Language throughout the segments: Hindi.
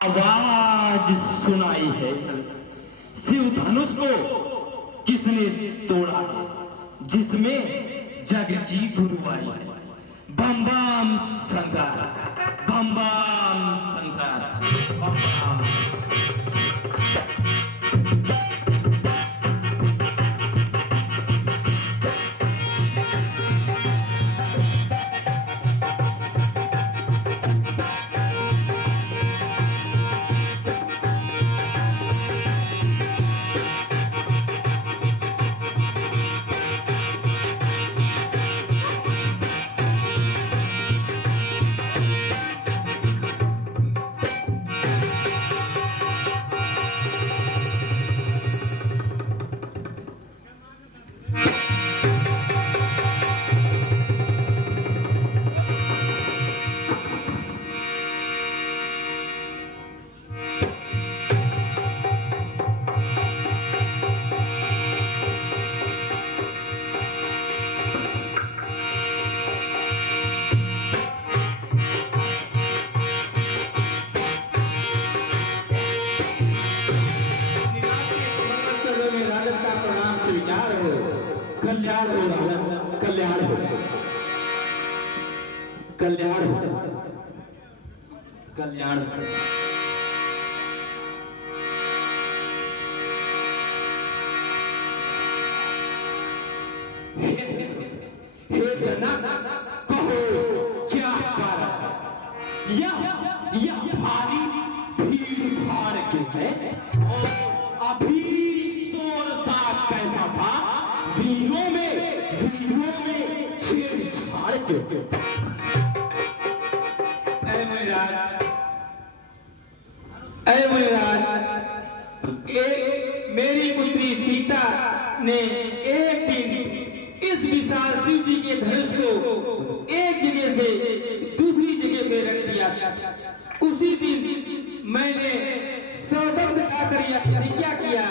आवाज सुनाई है। शिव धनुष को किसने तोड़ा है? जिसमें जग की गुरुवाई है। बम बम शंकर, बम बम शंकर, बम बम। कल्याण हो राजा, कल्याण हो, कल्याण हो, कल्याण हो। हे जना, कहो क्या कारण है? यह भारी भीड़ भाड़ क्यों है? और अभी शोर साथ कैसा था? वीरों में छेड़छाड़ क्यों? अरे मुनिराज, मेरी पुत्री सीता ने एक दिन इस विशाल शिव जी के धनुष को एक जगह से दूसरी जगह पे रख दिया। उसी दिन मैंने सौगंध खाकर यह प्रतिज्ञा किया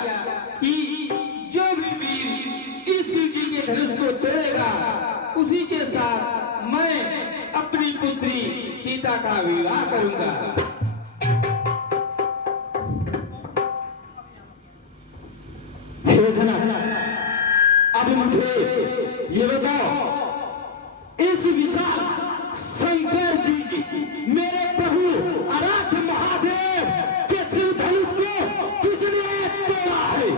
कि जो भी वीर इस शिव जी के धनुष को तोड़ेगा उसी के साथ मैं अपनी पुत्री सीता का विवाह करूंगा। हे जना, अब मुझे ये बताओ, इस विशाल शंकर जी मेरे प्रभु आराध्य महादेव के शिव धनुष को किसने तोड़ा है?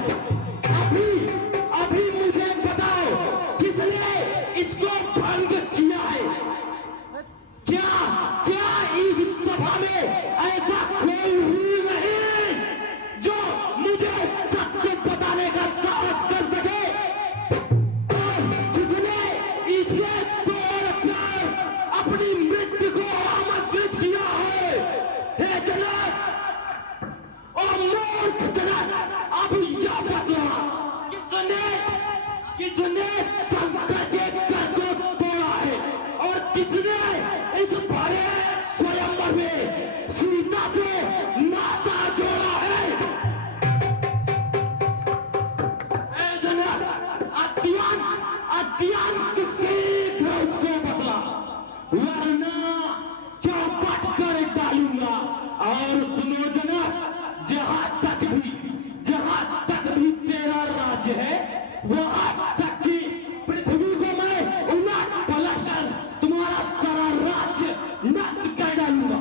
अभी मुझे बताओ, किसने इसको भंग किया है? क्या इस सभा में ऐसा कोई भी नहीं जो मुझे सत्य बताने का साहस कर सके? जिसने इसे तोड़कर अपनी मृत्यु को आमंत्रित किया है? हे जनक और मूर्ख जनक, अब यह बतला, किसने शंकर के कर को तोड़ा है? और किसने इस बड़े स्वयंवर में सीता से नाता जोड़ा है? ए जनक, अत्यंत शीघ्र उसको बदला, वरना चौपट कर डालूंगा। और सुनो जनक, जहां तक भी तेरा राज्य है, वहां तक की पृथ्वी को मैं उलट पलट कर तुम्हारा सारा राज्य नष्ट कर डालूंगा।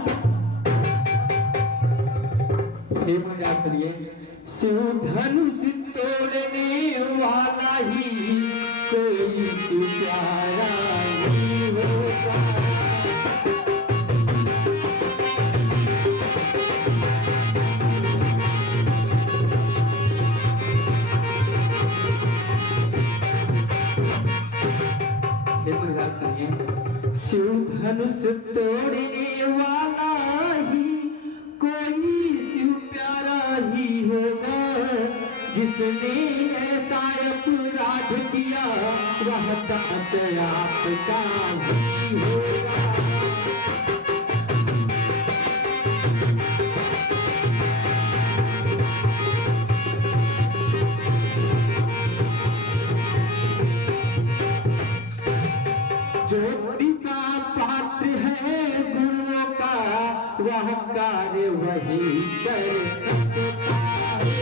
हे मुनिराज सुनिए, शिव धनुष तोड़ने वाला ही कोई शिव प्यारा नहीं होगा। हे मुनिराज सुनिए, शिव धनुष तोड़ने वाला ही कोई शिव प्यारा ही होगा। जिसने ऐसा अपराध किया वह दास आपका ही होगा। जो का पात्र है गुरुओं का, वह कार्य वही कर सकता है।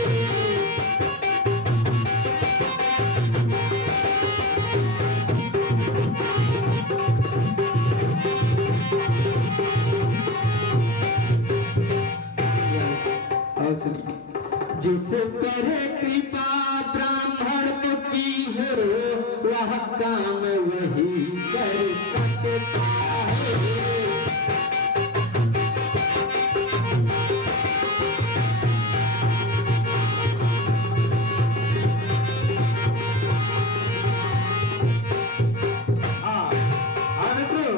और सुनिए, जिस पर कृपा ब्राह्मण की हो वह काम वही कर सकता है। मित्रों,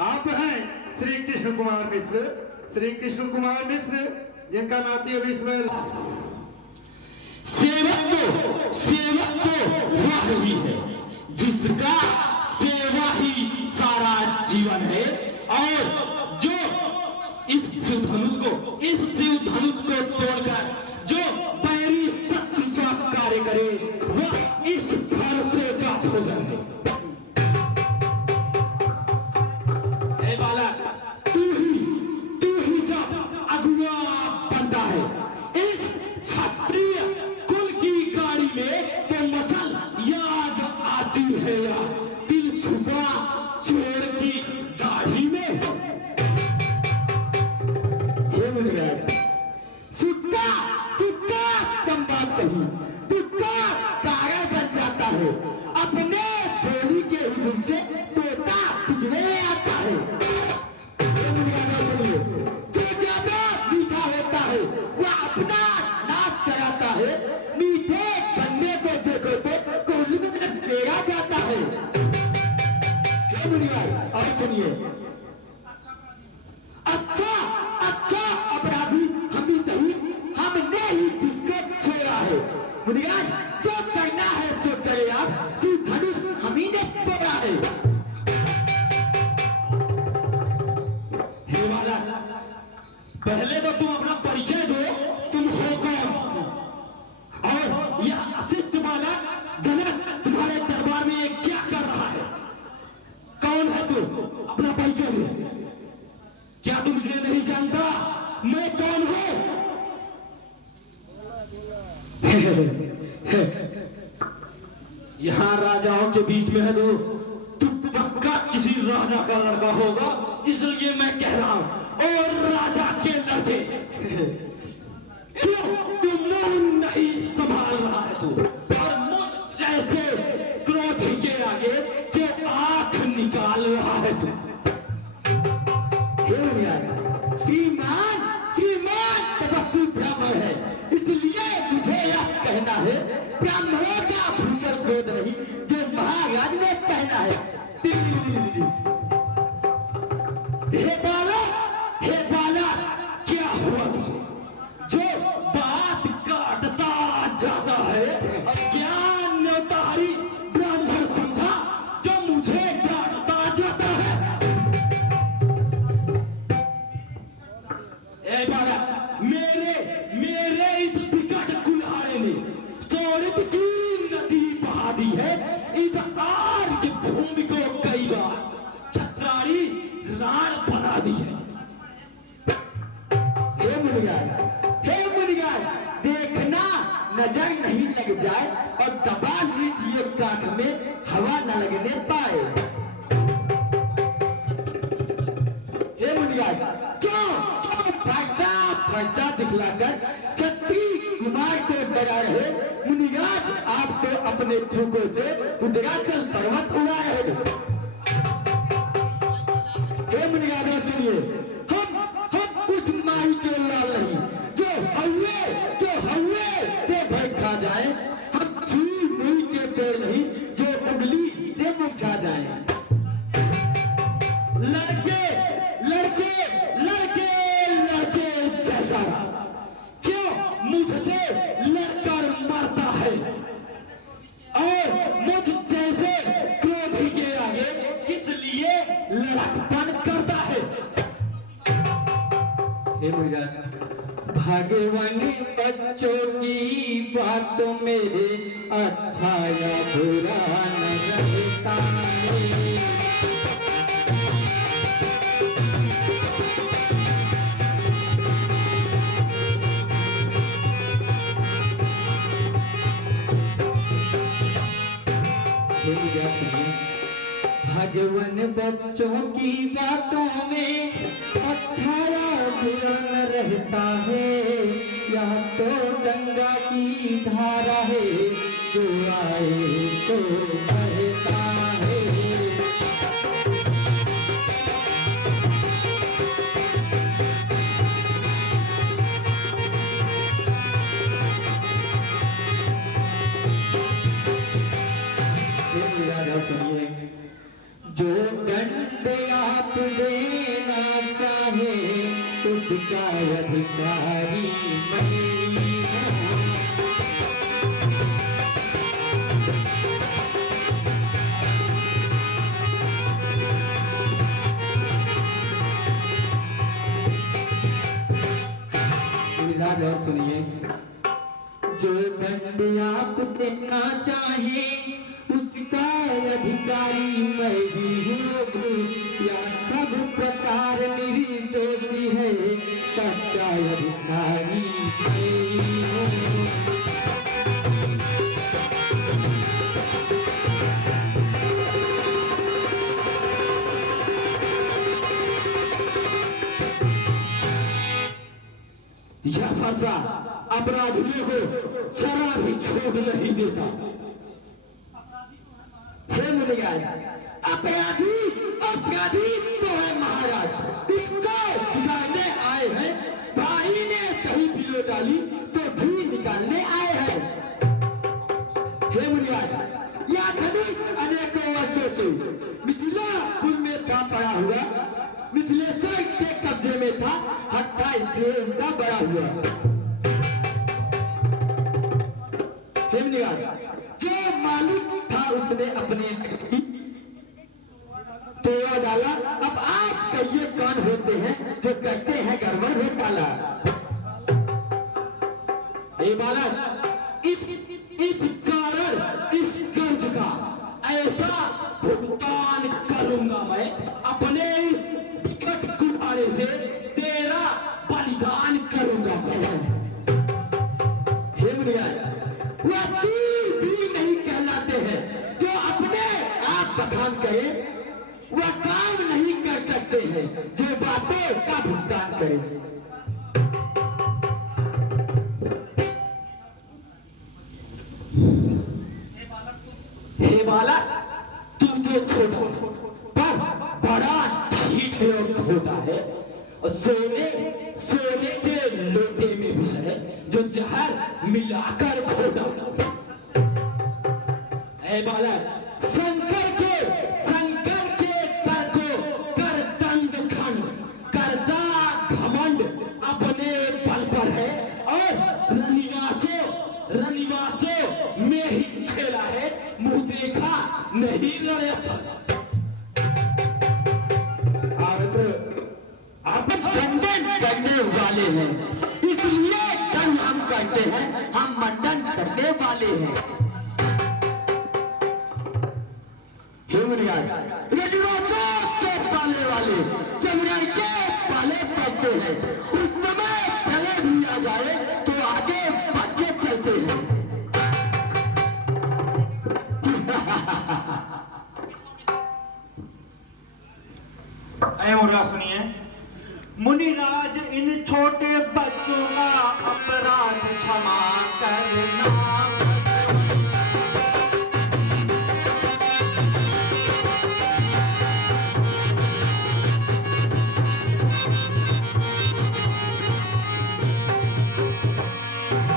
आप हैं श्री कृष्ण कुमार मिश्र। श्री कृष्ण कुमार मिश्र जिनका नाती अभी इसमें सेवक तो वह ही है जिसका सेवा ही सारा जीवन है, और जो इस शिव धनुष को तोड़कर जो बैरी शत्रु से कार्य करे वह इस भरोसे का भोजन है। ए बालक, तू ही जब अगुआ बनता है इस क्षत्रिय कुल की गाड़ी में तो मसल याद आती है या दिल छुपा चोर की दाढ़ी में। हे मुनिराज, सुट्टा संवाद कही तुक्का कारा बन जाता है। अपने बोली के हुक्म से तोता पिछड़े आता है। हे मुनिराज सुनिए, जो ज्यादा मीठा होता है वह अपना नाश कराता है। मीठे गन्ने को देखो तो कोल्हू में पेड़ा जाता है। हे मुनिराज और सुनिए, अच्छा अपराधी हम ही सही, हमने ही बिस्कुट छोड़ा है। मुनिराज, जो करना है सो करे आप, शिव धनुष हम ही ने तोड़ा है। हे बालक, पहले तो तुम अपना परिचय दो, तुम हो कौन? और यह अशिष्ट बालक जनक तुम्हारे दरबार में ये क्या कर रहा है? कौन है तू? अपना परिचय दे। क्या तुम मुझे नहीं जानता मैं कौन हूं? यहाँ राजाओं के बीच में है तू पक्का किसी राजा का लड़का होगा, इसलिए मैं कह रहा हूं। और राजा के लड़के क्यों तू मौन नहीं संभाल रहा है तू? और मुझ जैसे क्रोधी के आगे क्यों आंख निकाल रहा है तू? हे मुनिराज, श्रीमान तपस्वी ब्राह्मण है, इसलिए मुझे यह कहना है, ब्राह्मणों का भूषण क्रोध नहीं जो महाराज ने पहना है। हे बालक, क्या हुआ तुझे जो बात काटता जाता है? और ज्ञान नेतारी ब्राह्मण समझा जो मुझे काटता जाता है? ए बालक, मेरे इस विकट कुल्हाड़े ने सौरभ की नदी बहा दी है। इस आर की भूमि को कई बार छत्रारी राण बना दी है। हे मुनिराज, देखना नजर नहीं लग जाए और दबा लीजिए काख में हवा न लगने पाए। हे मुनिराज, क्यों फरसा दिखलाकर छत्री कुमार को डरा रहे? मुनिराज, आप तो अपने फूकों से उदराचल पर्वत उड़ा रहे हो। हे मुनिराज सुनिए, हम उस माही के लाल नहीं जो हलवे से भय खा जाए। हम छुई मुई के पेड़ नहीं जो उंगली से मुरझा जाए। लड़के जैसा क्यों मुझसे लड़कर मरता है और मुझ जैसे क्रोधी के आगे किस लिए लड़कपन करता है? हे मुनिराज, भगवान बच्चों की बात मेरे अच्छा या बुरा न रहता है। जवन बच्चों की बातों में अच्छा ध्यान रहता है, यह तो गंगा की धारा है जो आए तो बहता है। सुनिए, जो दंड आप देना चाहे उसका अधिकारी मैं हूँ। और सुनिए, जो दंड आप देना चाहे उसका अधिकारी मैं ही हूँ, या सब प्रकार निर्दोषी है सच्चा अधिकारी मैं ही हूँ। यह फरसा अपराधियों को जरा भी छूट नहीं देता। हे मुनियाज, अपराधी अपराधी तो है महाराज, इसको बिगाड़ने आए हैं। भाई ने कहीं पिलो डाली तो भी निकालने आए हैं। हे मुनियाज, यह धनुष अनेकों वर्षों से मिथिलापुर में था पड़ा हुआ, मिथिलेश्वर के कब्जे में था, हत्या इसलिए उनका बड़ा हुआ। हे मुनियाज, जो मालिक था उसने अपने तोड़ा डाला। अब आप कहिए कौन होते हैं जो कहते हैं गड़बड़ घोटाला। ए बालक, इस कारण इस कर्ज का ऐसा भुगतान करूंगा मैं, अपने इस विकट कुठारे से तेरा बलिदान करूंगा मैं। हे मुनियाज, वह चीज भी नहीं कहलाते हैं जो अपने आप बखान करे, वह काम नहीं कर सकते हैं जो बातों का भुगतान करे। हे बालक, तू तो छोटा पर बड़ा ठीक है और खोटा है। सोने के लोटे में विष है जो जहर मिलाकर खोटा। ऐ बालक, शंकर के तर्क को कर दंड खंड, करता घमंड अपने बल पर है और रनिवासों में ही खेला है, मुंह देखा नहीं लड़े स्थल। आप दंडन करने वाले हैं, इसलिए दंड हम करते हैं, हम मंडन करने वाले हैं। हे मुनियाज, रनिवासों के पाले वाले चमड़े के पाले पड़ते हैं, उस समय प्रलय भी आ जाए तो आगे बढ़ के चलते हैं। ऐ मुर्गा सुनिए, मुनिराज इन छोटे बच्चों का अपराध क्षमा करना।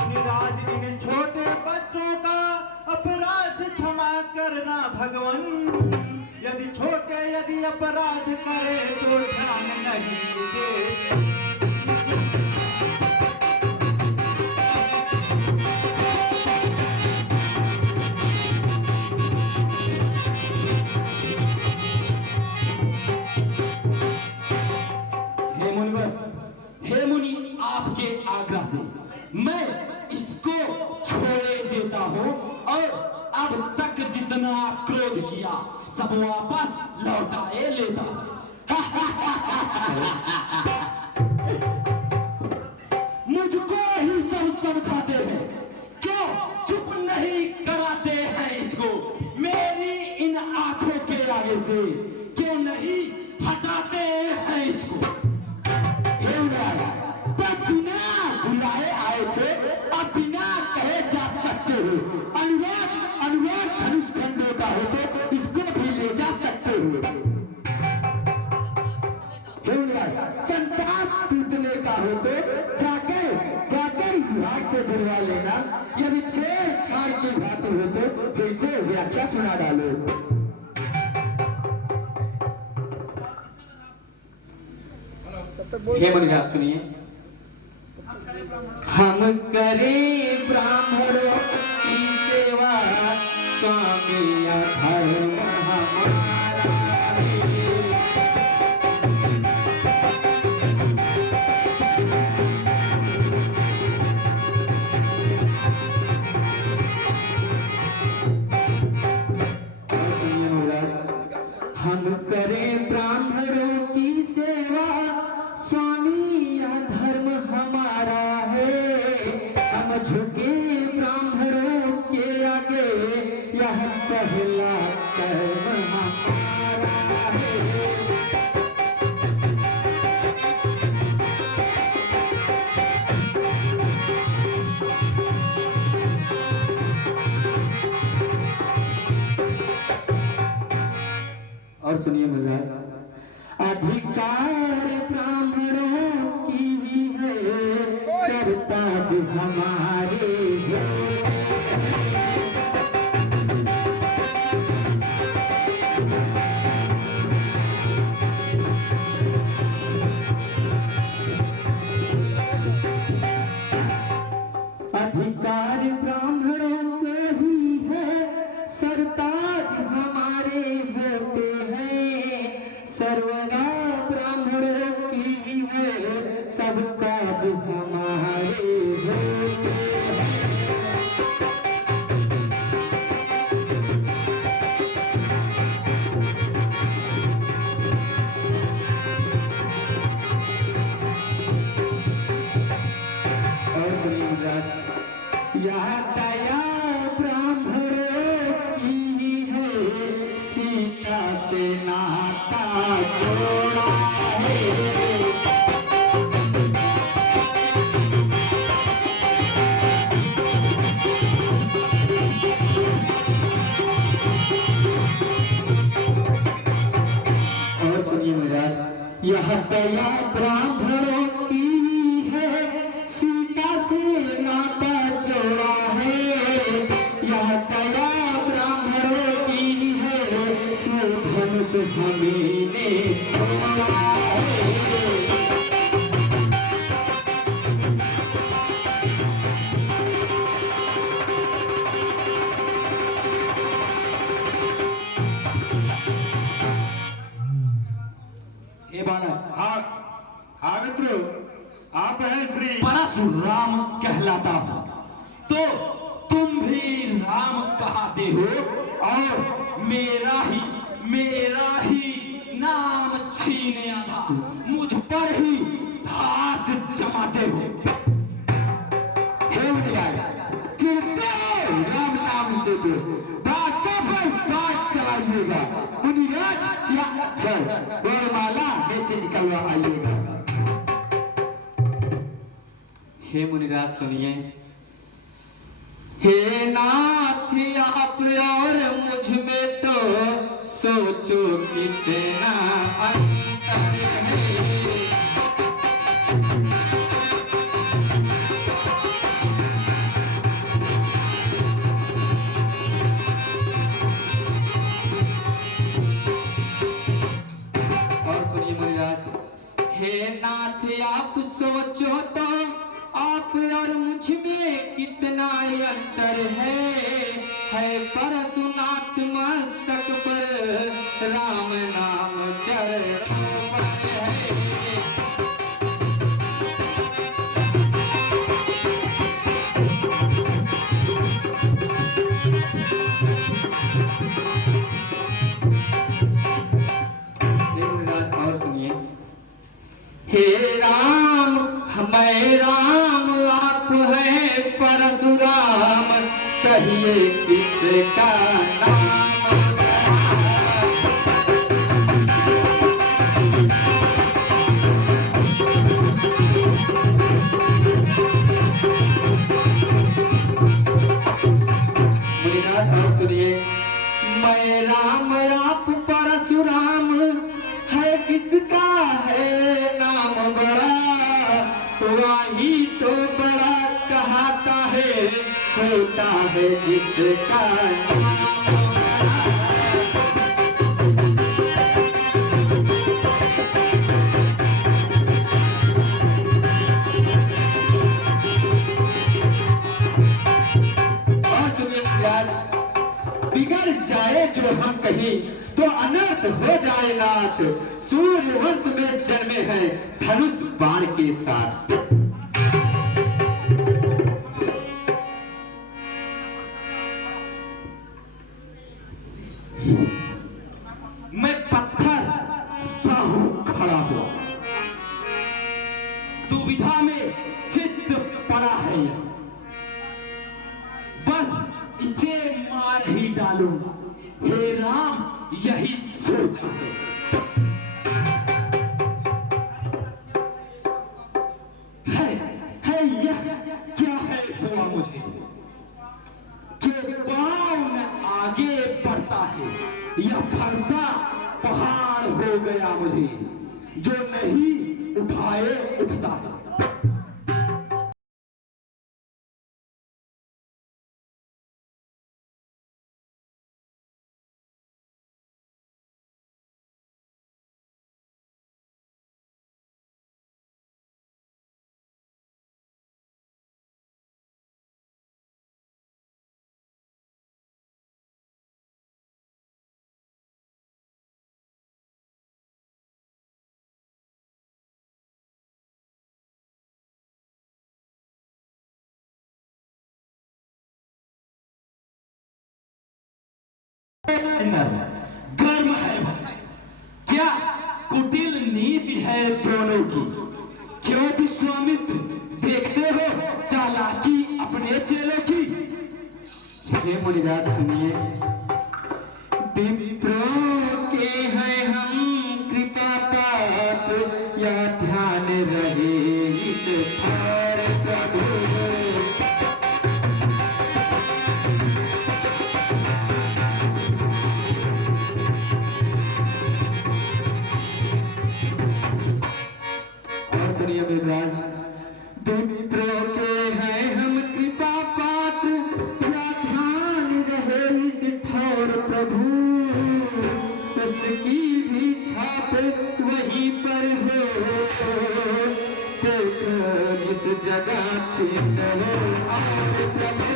मुनिराज इन छोटे बच्चों का अपराध क्षमा करना भगवान। यदि अपराध करे तो ध्यान नहीं दे। हे मुनि, आपके आज्ञा से मैं इसको छोड़े देता हूँ और अब तक जितना क्रोध किया सब वापस लौटाए लेता हूँ। मुझको ही सब समझाते हैं, क्यों चुप नहीं कराते हैं इसको। मेरी इन आंखों के आगे से हे मुनिराज सुनिए। हम करें ब्राह्मणों की सेवा, स्वामी धर्म हमारा है। हम करें ब्राह्मणों की सेवा, स्वामी यह धर्म हमारा है। हम झुके ब्राह्मणों के आगे, यह पहला कर्म हमारा है। और सुनिए महाराज, अधिकार ब्राह्मणों की ही है, सरताज हमारे है। अधिकार ब्राह्मणों के ही है, सरताज हमारे होते हैं। सर्वदा ब्राह्मणों की ही है, सब काज हमारे होते हैं। और सुनिए महाराज, यह दया ब्राह्मणों की ही है, सीता से नाता जोड़ा है। और सुनिए महाराज, यह दया ब्राह्मणों की ही है, सीता से नाता जोड़ा है। यह दया ब्राह्मणों की ही है, धनुष हमने तोड़ा है। हे बालक, हाँ मित्रों, आप हैं श्री परशुराम कहलाता हूँ, तो तुम भी राम कहते हो और मेरा ही नाम छीने आया, मुझ पर ही धाक जमाते हो। हे मुनिराज, चिरते राम नाम से तो बादशाह पर बात चलाइएगा। मुनिराज या अक्षर वरमाला में से निकलवा आइएगा। हे मुनिराज सुनिए। हे नाथ आप और मुझ में तो सोचो कितना अंतर है। और सुनिए मुनिराज, हे नाथ आप सोचो तो आप और मुझ में कितना अंतर है परशुनाथ मस्तक पर राम नाम चरण और सुनिए। हे राम मैं राम आप है परशुराम, कहिए किसका नाम। और सुनिए। मैं राम आप परशुराम, है किसका है नाम बड़ा, वही तो बड़ा कहता है, छोटा है जिसका नाम। कहीं तो अनर्थ हो जाए नाथ। सूर्य वंश में जन्मे हैं धनुष बाण के साथ। मैं पत्थर सा हूं खड़ा हुआ, दुविधा में चित्त पड़ा है, बस इसे मार ही डालूंगा। हे राम यही सोचा है यह क्या है हुआ मुझे कि पाँव न आगे बढ़ता है। यह फरसा पहाड़ हो गया मुझे जो नहीं उठाए उठता है। गर्म है क्या कुटिल नीति है दोनों की। क्यों विश्वामित्र देखते हो चालाकी अपने चेलों की। हे मुनिदास सुनिए, विप्रों के हैं हम कृपा पात्र, या ध्यान रहे इस थार प्रभु। और सुनिए विराज, विप्रों के हैं हम कृपा पात्र, या ध्यान रहे इस ठार प्रभु। उसकी भी छाप वहीं पर हो, देखो जिस जगह चिन्ह हो आज प्रभु।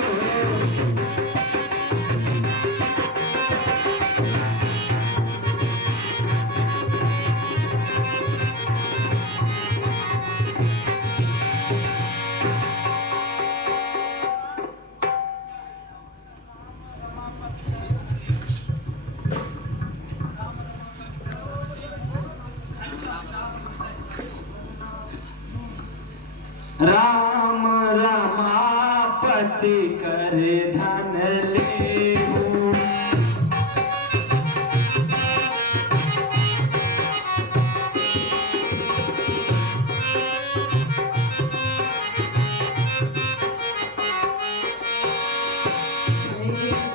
राम रमापति कर धन लेहु।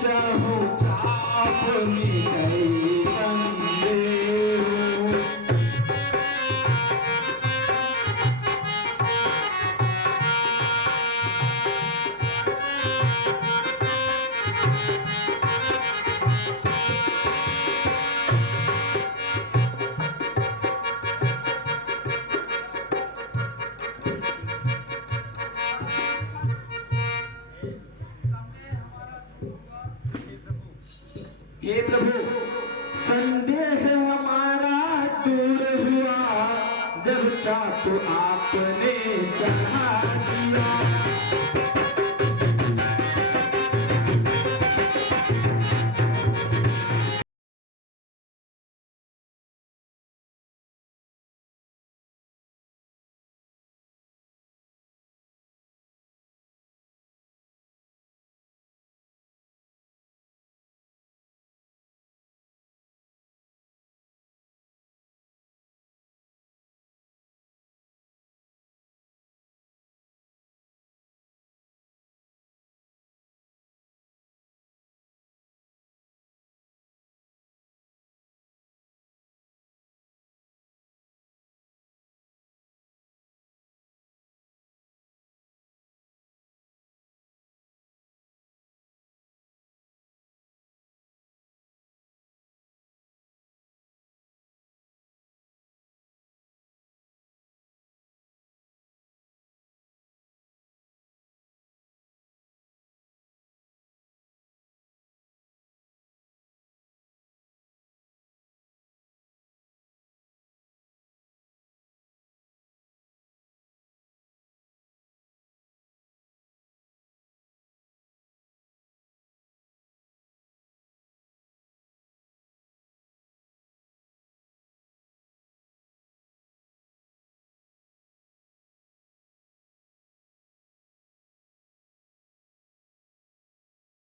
चाहूं आप मिटई संदेह। हे प्रभु संदेह हमारा दूर हुआ, जब चाकू आपने चढ़ा दिया।